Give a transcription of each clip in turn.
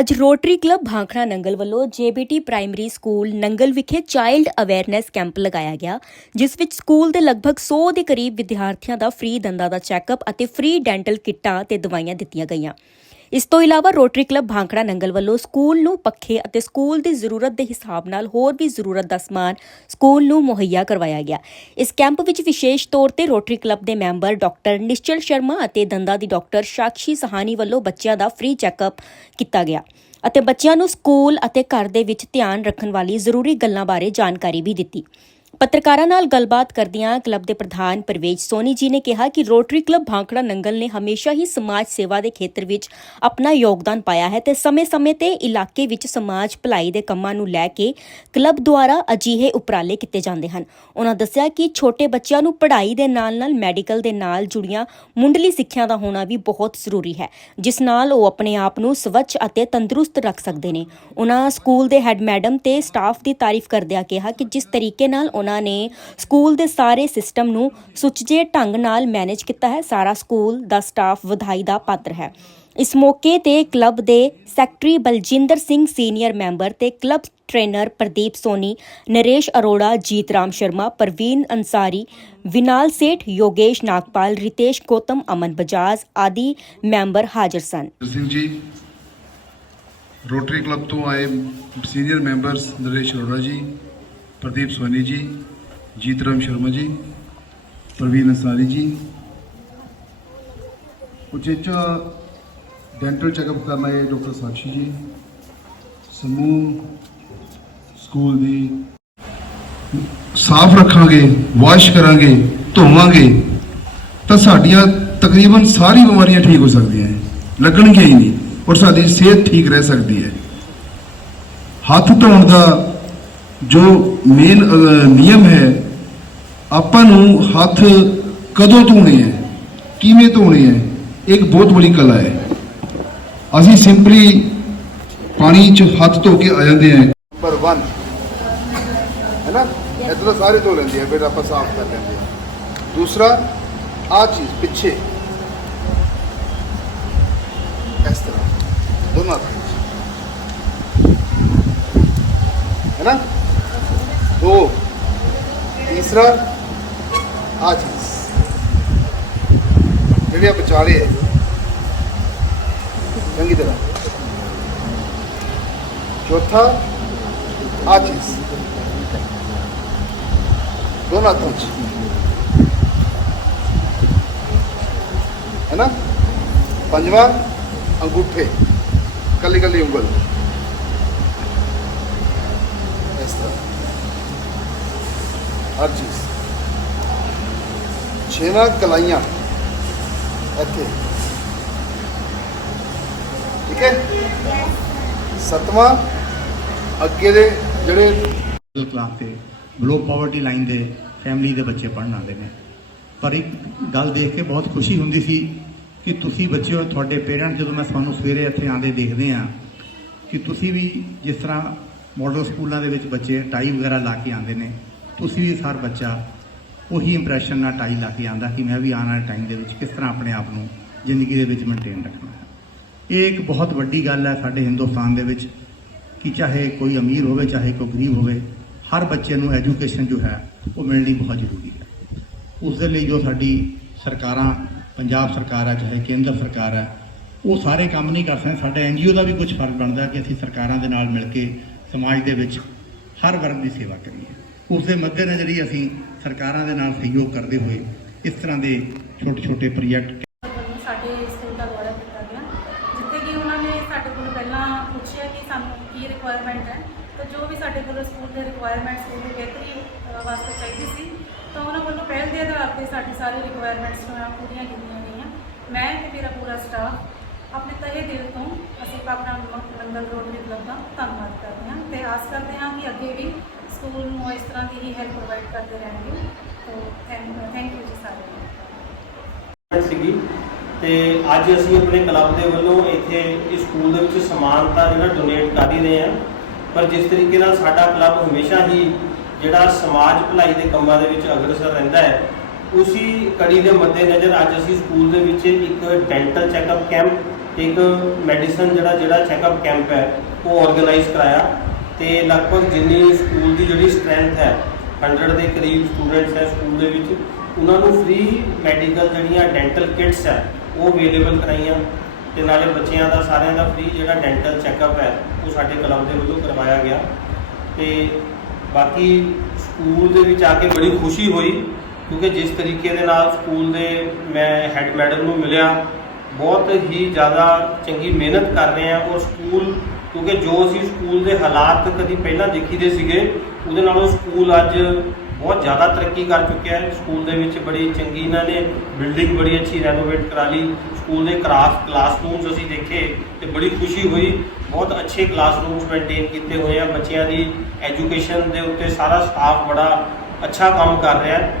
ਅੱਜ rotary club ਭਾਂਖੜਾ Nangal ਵੱਲੋਂ ਜੇਬੀਟੀ primary school Nangal ਵਿਖੇ ਚਾਈਲਡ ਅਵੇਅਰਨੈਸ ਕੈਂਪ ਲਗਾਇਆ ਗਿਆ, ਜਿਸ ਵਿੱਚ ਸਕੂਲ ਦੇ ਲਗਭਗ 100 ਦੇ ਕਰੀਬ ਵਿਦਿਆਰਥੀਆਂ ਦਾ ਫ੍ਰੀ ਦੰਦਾਂ ਦਾ ਚੈੱਕਅਪ ਅਤੇ ਫ੍ਰੀ ਡੈਂਟਲ ਕਿੱਟਾਂ ਤੇ ਦਵਾਈਆਂ ਦਿੱਤੀਆਂ ਗਈਆਂ। ਇਸ ਤੋਂ ਇਲਾਵਾ ਰੋਟਰੀ ਕਲੱਬ ਭਾਂਖੜਾ ਨੰਗਲ ਵੱਲੋਂ ਸਕੂਲ ਨੂੰ ਪੱਖੇ ਅਤੇ ਸਕੂਲ ਦੀ ਜ਼ਰੂਰਤ ਦੇ ਹਿਸਾਬ ਨਾਲ ਹੋਰ ਵੀ ਜ਼ਰੂਰਤ ਦਾ ਸਮਾਨ ਸਕੂਲ ਨੂੰ ਮੁਹੱਈਆ ਕਰਵਾਇਆ ਗਿਆ। ਇਸ ਕੈਂਪ ਵਿੱਚ ਵਿਸ਼ੇਸ਼ ਤੌਰ ਤੇ ਰੋਟਰੀ ਕਲੱਬ ਦੇ ਮੈਂਬਰ ਡਾਕਟਰ ਨਿਸ਼ਚਲ ਸ਼ਰਮਾ ਅਤੇ ਦੰਦਾਂ ਦੀ ਡਾਕਟਰ ਸਾਕਸ਼ੀ ਸਹਾਨੀ ਵੱਲੋਂ ਬੱਚਿਆਂ ਦਾ ਫ੍ਰੀ ਚੈੱਕਅਪ ਕੀਤਾ ਗਿਆ ਅਤੇ ਬੱਚਿਆਂ ਨੂੰ ਸਕੂਲ ਅਤੇ ਘਰ ਦੇ ਵਿੱਚ ਧਿਆਨ ਰੱਖਣ ਵਾਲੀ ਜ਼ਰੂਰੀ ਗੱਲਾਂ ਬਾਰੇ ਜਾਣਕਾਰੀ ਵੀ ਦਿੱਤੀ। ਪੱਤਰਕਾਰਾਂ ਨਾਲ ਗੱਲਬਾਤ ਕਰਦਿਆਂ ਕਲੱਬ ਦੇ ਪ੍ਰਧਾਨ ਪਰਵੇਜ ਸੋਨੀ ਜੀ ਨੇ ਕਿਹਾ ਕਿ ਰੋਟਰੀ ਕਲੱਬ ਭਾਂਕੜਾ ਨੰਗਲ ਨੇ ਹਮੇਸ਼ਾ ਹੀ ਸਮਾਜ ਸੇਵਾ ਦੇ ਖੇਤਰ ਵਿੱਚ ਆਪਣਾ ਯੋਗਦਾਨ ਪਾਇਆ ਹੈ ਤੇ ਸਮੇਂ-ਸਮੇਂ ਤੇ ਇਲਾਕੇ ਵਿੱਚ ਸਮਾਜ ਭਲਾਈ ਦੇ ਕੰਮਾਂ ਨੂੰ ਲੈ ਕੇ ਕਲੱਬ ਦੁਆਰਾ ਅਜਿਹੇ ਉਪਰਾਲੇ ਕੀਤੇ ਜਾਂਦੇ ਹਨ। ਉਹਨਾਂ ਦੱਸਿਆ ਕਿ ਛੋਟੇ ਬੱਚਿਆਂ ਨੂੰ ਪੜ੍ਹਾਈ ਦੇ ਨਾਲ-ਨਾਲ ਮੈਡੀਕਲ ਦੇ ਨਾਲ ਜੁੜੀਆਂ ਮੁੰਡਲੀ ਸਿੱਖਿਆ ਦਾ ਹੋਣਾ ਵੀ ਬਹੁਤ ਜ਼ਰੂਰੀ ਹੈ, ਜਿਸ ਨਾਲ ਉਹ ਆਪਣੇ ਆਪ ਨੂੰ ਸਵੱਛ ਅਤੇ ਤੰਦਰੁਸਤ ਰੱਖ ਸਕਦੇ ਨੇ। ਉਹਨਾਂ ਸਕੂਲ ਦੇ ਹੈੱਡ ਮੈਡਮ ਤੇ ਸਟਾਫ ਦੀ ਤਾਰੀਫ ਕਰਦਿਆਂ ਕਿਹਾ ਕਿ ਜਿਸ ਤਰੀਕੇ ਨਾਲ ਉਹਨਾਂ ਨੇ ਸਕੂਲ ਦੇ ਸਾਰੇ ਸਿਸਟਮ ਨੂੰ ਸੁਚੱਜੇ ਢੰਗ ਨਾਲ ਮੈਨੇਜ ਕੀਤਾ ਹੈ। ਸਾਰਾ ਸਕੂਲ ਦਾ ਸਟਾਫ ਵਧਾਈ ਦਾ ਪਾਤਰ ਹੈ। ਇਸ ਮੌਕੇ ਤੇ ਕਲੱਬ ਦੇ secretary Baljinder Singh senior member ਤੇ ਕਲੱਬ ਟ੍ਰੇਨਰ ਪ੍ਰਦੀਪ ਸੋਨੀ, ਨਰੇਸ਼ ਅਰੋੜਾ, ਜੀਤ ਰਾਮ ਸ਼ਰਮਾ, ਪ੍ਰਵੀਨ ਅੰਸਾਰੀ ਵਿਨਾਲ ਸੇਠ, ਯੋਗੇਸ਼ ਨਾਗਪਾਲ, ਰਿਤੇਸ਼ ਗੌਤਮ, ਅਮਨ ਬਜਾਜ ਆਦਿ ਮੈਂਬਰ ਹਾਜ਼ਰ ਸਨ। ਸਿੰਘ ਜੀ, ਰੋਟਰੀ ਕਲੱਬ ਤੋਂ ਆਏ ਸੀਨੀਅਰ ਮੈਂਬਰਸ ਨਰੇਸ਼ ਅਰੋੜਾ ਜੀ ਪ੍ਰਦੀਪ ਸੋਨੀ ਜੀ ਜੀਤ ਰਾਮ ਸ਼ਰਮਾ ਜੀ ਪ੍ਰਵੀਨ ਅਸਾਰੀ ਜੀ ਉਚੇਚਾ ਡੈਂਟਲ ਚੈੱਕਅਪ ਕਰਨ ਆਏ ਡਾਕਟਰ ਸਾਕਸ਼ੀ ਜੀ ਸਮੂਹ ਸਕੂਲ ਦੀ ਸਾਫ਼ ਰੱਖਾਂਗੇ ਵਾਸ਼ ਕਰਾਂਗੇ ਧੋਵਾਂਗੇ ਤਾਂ ਸਾਡੀਆਂ ਤਕਰੀਬਨ ਸਾਰੀ ਬਿਮਾਰੀਆਂ ਠੀਕ ਹੋ ਸਕਦੀਆਂ ਹੈ। ਲੱਗਣਗੀਆਂ ਹੀ ਨਹੀਂ, ਔਰ ਸਾਡੀ ਸਿਹਤ ਠੀਕ ਰਹਿ ਸਕਦੀ ਹੈ। ਹੱਥ ਧੋਣ ਦਾ ਜੋ ਮੇਨ ਨਿਯਮ ਹੈ, ਆਪਾਂ ਨੂੰ ਹੱਥ ਕਦੋਂ ਧੋਣੇ ਹੈ, ਕਿਵੇਂ ਧੋਣੇ ਹੈ, ਇੱਕ ਬਹੁਤ ਬੜੀ ਕਲਾ ਹੈ। ਅਸੀਂ ਸਿੰਪਲੀ ਪਾਣੀ 'ਚ ਹੱਥ ਧੋ ਕੇ ਆ ਜਾਂਦੇ ਹਾਂ। ਨੰਬਰ 1 ਹੈ ਨਾ? ਇਤਨਾ ਸਾਰੇ ਧੋ ਲੈਂਦੇ ਆ, ਫਿਰ ਆਪਾਂ ਸਾਫ਼ ਕਰ ਲੈਂਦੇ ਆ। ਦੂਸਰਾ ਆ ਚੀਜ਼ ਪਿੱਛੇ। ਇਸ ਤਰ੍ਹਾਂ। ਦੋਨਾਂ ਹੈ ਨਾ? ਦੋ ਤੀਸਰਾ ਆ ਚੀਜ਼ ਜਿਹੜੇ ਆ ਵਿਚਾਲੇ ਹੈ ਚੰਗੀ ਤਰ੍ਹਾਂ ਚੌਥਾ ਆ ਚੀਜ਼ ਦੋਨਾਂ ਹੱਥਾਂ 'ਚ ਹੈ ਨਾ ਪੰਜਵਾਂ ਅੰਗੂਠੇ ਕੱਲੀ ਕੱਲੀ ਉਂਗਲ ਇਸ ਤਰ੍ਹਾਂ ਹਰ ਚੀਜ਼। ਛੇਵਾਂ ਕਲਾਈਆਂ। ਇੱਥੇ। ਠੀਕ ਹੈ? ਸੱਤਵਾਂ, ਅੱਗੇ ਦੇ ਜਿਹੜੇ ਮਿਡਲ ਕਲਾਸ ਤੇ ਬਲੋ ਪਾਵਰਟੀ ਲਾਈਨ ਦੇ ਫੈਮਿਲੀ ਦੇ ਬੱਚੇ ਪੜ੍ਹਨ ਆਉਂਦੇ ਨੇ। ਪਰ ਇੱਕ ਗੱਲ ਦੇਖ ਕੇ ਬਹੁਤ ਖੁਸ਼ੀ ਹੁੰਦੀ ਸੀ ਕਿ ਤੁਸੀਂ ਬੱਚਿਓ ਤੁਹਾਡੇ ਪੇਰੈਂਟ ਜਦੋਂ ਮੈਂ ਤੁਹਾਨੂੰ ਸਵੇਰੇ ਇੱਥੇ ਆਂਦੇ ਦੇਖਦੇ ਆ ਕਿ ਤੁਸੀਂ ਵੀ ਜਿਸ ਤਰ੍ਹਾਂ ਮਾਡਲ ਸਕੂਲਾਂ ਦੇ ਵਿੱਚ ਬੱਚੇ ਟਾਈ ਵਗੈਰਾ ਲਾ ਕੇ ਆਉਂਦੇ ਨੇ ਤੁਸੀਂ ਵੀ ਹਰ ਬੱਚਾ ਉਹੀ ਇੰਪ੍ਰੈਸ਼ਨ ਨਾਲ ਟਾਈ ਲਾ ਕੇ ਆਂਦਾ ਕਿ ਮੈਂ ਵੀ ਆਉਣ ਵਾਲੇ ਟਾਈਮ ਦੇ ਵਿੱਚ ਕਿਸ ਤਰ੍ਹਾਂ ਆਪਣੇ ਆਪ ਨੂੰ ਜ਼ਿੰਦਗੀ ਦੇ ਵਿੱਚ ਮੇਨਟੇਨ ਰੱਖਣਾ ਹੈ। ਇਹ ਇੱਕ ਬਹੁਤ ਵੱਡੀ ਗੱਲ ਹੈ ਸਾਡੇ ਹਿੰਦੁਸਤਾਨ ਦੇ ਵਿੱਚ ਕਿ ਚਾਹੇ ਕੋਈ ਅਮੀਰ ਹੋਵੇ, ਚਾਹੇ ਕੋਈ ਗਰੀਬ ਹੋਵੇ, ਹਰ ਬੱਚੇ ਨੂੰ ਐਜੂਕੇਸ਼ਨ ਜੋ ਹੈ ਉਹ ਮਿਲਣੀ ਬਹੁਤ ਜ਼ਰੂਰੀ ਹੈ। ਉਸ ਦੇ ਲਈ ਜੋ ਸਾਡੀ ਸਰਕਾਰਾਂ, ਪੰਜਾਬ ਸਰਕਾਰ ਹੈ, ਚਾਹੇ ਕੇਂਦਰ ਸਰਕਾਰ ਹੈ, ਉਹ ਸਾਰੇ ਕੰਮ ਨਹੀਂ ਕਰ ਸਕਦੇ। ਸਾਡਾ ਐਨਜੀਓ ਦਾ ਵੀ ਕੁਝ ਫਰਜ਼ ਬਣਦਾ ਕਿ ਅਸੀਂ ਸਰਕਾਰਾਂ ਦੇ ਨਾਲ ਮਿਲ ਕੇ ਸਮਾਜ ਦੇ ਵਿੱਚ ਹਰ ਵਰਗ ਦੀ ਸੇਵਾ ਕਰੀਏ। ਉਸ ਦੇ ਮੱਦੇਨਜ਼ਰ ਹੀ ਅਸੀਂ ਸਰਕਾਰਾਂ ਦੇ ਨਾਲ ਸਹਿਯੋਗ ਕਰਦੇ ਹੋਏ ਇਸ ਤਰ੍ਹਾਂ ਦੇ ਛੋਟੇ ਛੋਟੇ ਪ੍ਰੋਜੈਕਟ ਸਾਡੇ ਸਕੂਲ ਦਾ ਦੌਰਾ ਕੀਤਾ ਗਿਆ। ਜਿੱਥੇ ਕਿ ਉਹਨਾਂ ਨੇ ਸਾਡੇ ਕੋਲ ਪਹਿਲਾਂ ਪੁੱਛਿਆ ਕਿ ਸਾਨੂੰ ਕੀ ਰਿਕੁਆਇਰਮੈਂਟ ਹੈ। ਤਾਂ ਜੋ ਵੀ ਸਾਡੇ ਕੋਲ ਸਕੂਲ ਦੇ ਰਿਕੁਆਇਰਮੈਂਟਸ ਸਕੂਲ ਦੀ ਬਿਹਤਰੀ ਵਾਸਤੇ ਚਾਹੀਦੀ ਸੀ, ਤਾਂ ਉਹਨਾਂ ਵੱਲੋਂ ਪਹਿਲ ਦੇ ਆਧਾਰ ਤੇ ਸਾਡੀ ਸਾਰੀ ਰਿਕੁਆਇਰਮੈਂਟਸ ਜੋ ਪੂਰੀਆਂ ਕੀਤੀਆਂ ਗਈਆਂ। ਮੈਂ ਤੇ ਮੇਰਾ ਪੂਰਾ ਸਟਾਫ ਆਪਣੇ ਤਹਿ ਦਿਲ ਤੋਂ ਅਸੀਂ ਆਪਣਾ ਨੰਗਲ ਰੋਟਰੀ ਕਲੱਬ ਦਾ ਧੰਨਵਾਦ ਕਰਦੇ ਹਾਂ ਤੇ ਆਸ ਕਰਦੇ ਹਾਂ ਕਿ ਅੱਗੇ ਵੀ ਸਕੂਲ ਨੂੰ ਇਸ ਤਰ੍ਹਾਂ ਦੀ ਹੀ ਹੈਲਪ ਪ੍ਰੋਵਾਈਡ ਕਰਦੇ ਰਹਿਣਗੇ। ਤੋ ਥੈਂਕ ਯੂ ਜੀ ਸਾਰਿਆਂ ਨੂੰ। ਸੀਗੀ, ਤੇ ਅੱਜ ਅਸੀਂ ਆਪਣੇ ਕਲੱਬ ਦੇ ਵੱਲੋਂ ਇੱਥੇ ਇਸ ਸਕੂਲ ਦੇ ਵਿੱਚ ਸਮਾਨ ਜਿਹੜਾ ਡੋਨੇਟ ਕਰ ਹੀ ਰਹੇ ਹਾਂ, ਪਰ ਜਿਸ ਤਰੀਕੇ ਨਾਲ ਸਾਡਾ ਕਲੱਬ ਹਮੇਸ਼ਾ ਹੀ ਜਿਹੜਾ ਸਮਾਜ ਭਲਾਈ ਦੇ ਕੰਮਾਂ ਦੇ ਵਿੱਚ ਅਗਰਸਰ ਰਹਿੰਦਾ ਹੈ, ਉਸੀ ਕੜੀ ਦੇ ਮੱਦੇਨਜ਼ਰ ਅੱਜ ਅਸੀਂ ਸਕੂਲ ਦੇ ਵਿੱਚ ਇੱਕ ਡੈਂਟਲ ਚੈੱਕਅਪ ਕੈਂਪ ਇੱਕ ਮੈਡੀਸਨ ਜਿਹੜਾ ਜਿਹੜਾ ਚੈੱਕਅਪ ਕੈਂਪ ਹੈ, ਉਹ ਆਰਗੇਨਾਈਜ਼ ਕਰਾਇਆ। ਤੇ ਲਗਭਗ ਜਿੰਨੀ ਸਕੂਲ ਦੀ ਜਿਹੜੀ ਸਟਰੈਂਥ ਹੈ 100 ਦੇ ਕਰੀਬ ਸਟੂਡੈਂਟਸ ਹੈ ਸਕੂਲ ਦੇ ਵਿੱਚ, ਉਹਨਾਂ ਨੂੰ ਫ੍ਰੀ ਮੈਡੀਕਲ ਜਿਹੜੀਆਂ ਡੈਂਟਲ ਕਿਟਸ ਹੈ, ਉਹ ਅਵੇਲੇਬਲ ਕਰਾਈਆਂ ਤੇ ਨਾਲੇ ਬੱਚਿਆਂ ਦਾ ਸਾਰਿਆਂ ਦਾ ਫ੍ਰੀ ਜਿਹੜਾ ਡੈਂਟਲ ਚੈੱਕਅਪ ਹੈ, ਉਹ ਸਾਡੇ ਕਲੱਬ ਦੇ ਵੱਲੋਂ ਕਰਵਾਇਆ ਗਿਆ। ਤੇ ਬਾਕੀ ਸਕੂਲ ਦੇ ਵਿੱਚ ਆ ਕੇ ਬੜੀ ਖੁਸ਼ੀ ਹੋਈ, ਕਿਉਂਕਿ ਜਿਸ ਤਰੀਕੇ ਦੇ ਨਾਲ ਸਕੂਲ ਦੇ ਮੈਂ ਹੈੱਡ ਮੈਡਮ ਨੂੰ ਮਿਲਿਆ, ਬਹੁਤ ਹੀ ਜ਼ਿਆਦਾ ਚੰਗੀ ਮਿਹਨਤ ਕਰ ਰਹੇ ਆ ਔਰ ਸਕੂਲ ਕਿਉਂਕਿ ਜੋ ਅਸੀਂ ਸਕੂਲ ਦੇ ਹਾਲਾਤ ਕਦੀ ਪਹਿਲਾਂ ਦੇਖੀਦੇ ਸੀਗੇ, ਉਹਦੇ ਨਾਲੋਂ ਸਕੂਲ ਅੱਜ ਬਹੁਤ ਜ਼ਿਆਦਾ ਤਰੱਕੀ ਕਰ ਚੁੱਕਿਆ ਹੈ। ਸਕੂਲ ਦੇ ਵਿੱਚ ਬੜੀ ਚੰਗੀ ਇਹਨਾਂ ਨੇ ਬਿਲਡਿੰਗ ਬੜੀ ਅੱਛੀ ਰੈਨੋਵੇਟ ਕਰਾ ਲਈ। ਸਕੂਲ ਦੇ ਕਰਾਫਟ ਕਲਾਸਰੂਮਸ ਅਸੀਂ ਦੇਖੇ ਤੇ ਬੜੀ ਖੁਸ਼ੀ ਹੋਈ। ਬਹੁਤ ਅੱਛੇ ਕਲਾਸਰੂਮਸ ਮੇਨਟੇਨ ਕੀਤੇ ਹੋਏ ਆ। ਬੱਚਿਆਂ ਦੀ ਐਜੂਕੇਸ਼ਨ ਦੇ ਉੱਤੇ ਸਾਰਾ ਸਟਾਫ ਬੜਾ ਅੱਛਾ ਕੰਮ ਕਰ ਰਿਹਾ ਹੈ।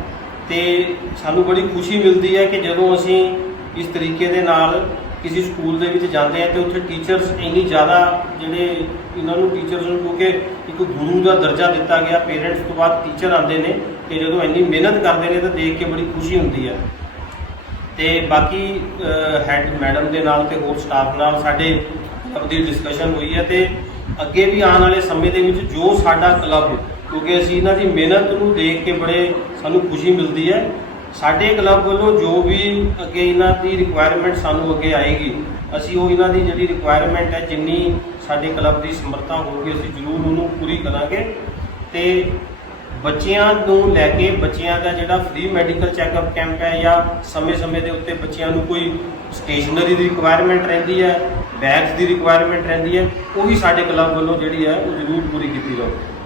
ਤੇ ਸਾਨੂੰ ਬੜੀ ਖੁਸ਼ੀ ਮਿਲਦੀ ਹੈ ਕਿ ਜਦੋਂ ਅਸੀਂ ਇਸ ਤਰੀਕੇ ਦੇ ਨਾਲ ਕਿਸੇ ਸਕੂਲ ਦੇ ਵਿੱਚ ਜਾਂਦੇ ਆ ਤੇ ਉੱਥੇ ਟੀਚਰਸ ਇੰਨੀ ਜ਼ਿਆਦਾ ਜਿਹੜੇ ਇਹਨਾਂ ਨੂੰ ਟੀਚਰਸ ਨੂੰ ਕਿਉਂਕਿ ਇੱਕ ਗੁਰੂ ਦਾ ਦਰਜਾ ਦਿੱਤਾ ਗਿਆ ਪੇਰੈਂਟਸ ਤੋਂ ਬਾਅਦ ਟੀਚਰ ਆਉਂਦੇ ਨੇ ਤੇ ਜਦੋਂ ਇੰਨੀ ਮਿਹਨਤ ਕਰਦੇ ਨੇ ਤਾਂ ਦੇਖ ਕੇ ਬੜੀ ਖੁਸ਼ੀ ਹੁੰਦੀ ਹੈ ਤੇ ਬਾਕੀ ਹੈਡ ਮੈਡਮ ਦੇ ਨਾਲ ਤੇ ਹੋਰ ਸਟਾਫ ਨਾਲ ਸਾਡੇ ਕਲੱਬ ਡਿਸਕਸ਼ਨ ਹੋਈ ਹੈ ਤੇ ਅੱਗੇ ਵੀ ਆਉਣ ਵਾਲੇ ਸਮੇਂ ਦੇ ਵਿੱਚ ਜੋ ਸਾਡਾ ਕਲੱਬ ਕਿਉਂਕਿ ਅਸੀਂ ਇਹਨਾਂ ਦੀ ਮਿਹਨਤ ਨੂੰ ਦੇਖ ਕੇ ਬੜੇ ਸਾਨੂੰ ਖੁਸ਼ੀ ਮਿਲਦੀ ਹੈ ਸਾਡੇ ਕਲੱਬ ਵੱਲੋਂ ਜੋ ਵੀ ਅੱਗੇ ਇਹਨਾਂ ਦੀ ਰਿਕੁਆਇਰਮੈਂਟ ਸਾਨੂੰ ਅੱਗੇ ਆਏਗੀ, ਅਸੀਂ ਉਹ ਇਹਨਾਂ ਦੀ ਜਿਹੜੀ ਰਿਕੁਆਇਰਮੈਂਟ ਹੈ, ਜਿੰਨੀ ਸਾਡੇ ਕਲੱਬ ਦੀ ਸਮਰੱਥਾ ਹੋਊਗੀ, ਅਸੀਂ ਜ਼ਰੂਰ ਉਹਨੂੰ ਪੂਰੀ ਕਰਾਂਗੇ। ਤੇ ਬੱਚਿਆਂ ਨੂੰ ਲੈ ਕੇ ਬੱਚਿਆਂ ਦਾ ਜਿਹੜਾ ਫ੍ਰੀ ਮੈਡੀਕਲ ਚੈੱਕਅਪ ਕੈਂਪ ਹੈ ਜਾਂ ਸਮੇਂ-ਸਮੇਂ ਦੇ ਉੱਤੇ ਬੱਚਿਆਂ ਨੂੰ ਕੋਈ ਸਟੇਸ਼ਨਰੀ ਦੀ ਰਿਕੁਆਇਰਮੈਂਟ ਰਹਿੰਦੀ ਹੈ ਬੈਗਸ ਦੀ ਰਿਕੁਆਇਰਮੈਂਟ ਰਹਿੰਦੀ ਹੈ, ਉਹ ਵੀ ਸਾਡੇ ਕਲੱਬ ਵੱਲੋਂ ਜਿਹੜੀ ਹੈ, ਉਹ ਜ਼ਰੂਰ ਪੂਰੀ ਕੀਤੀ ਜਾਊਗੀ।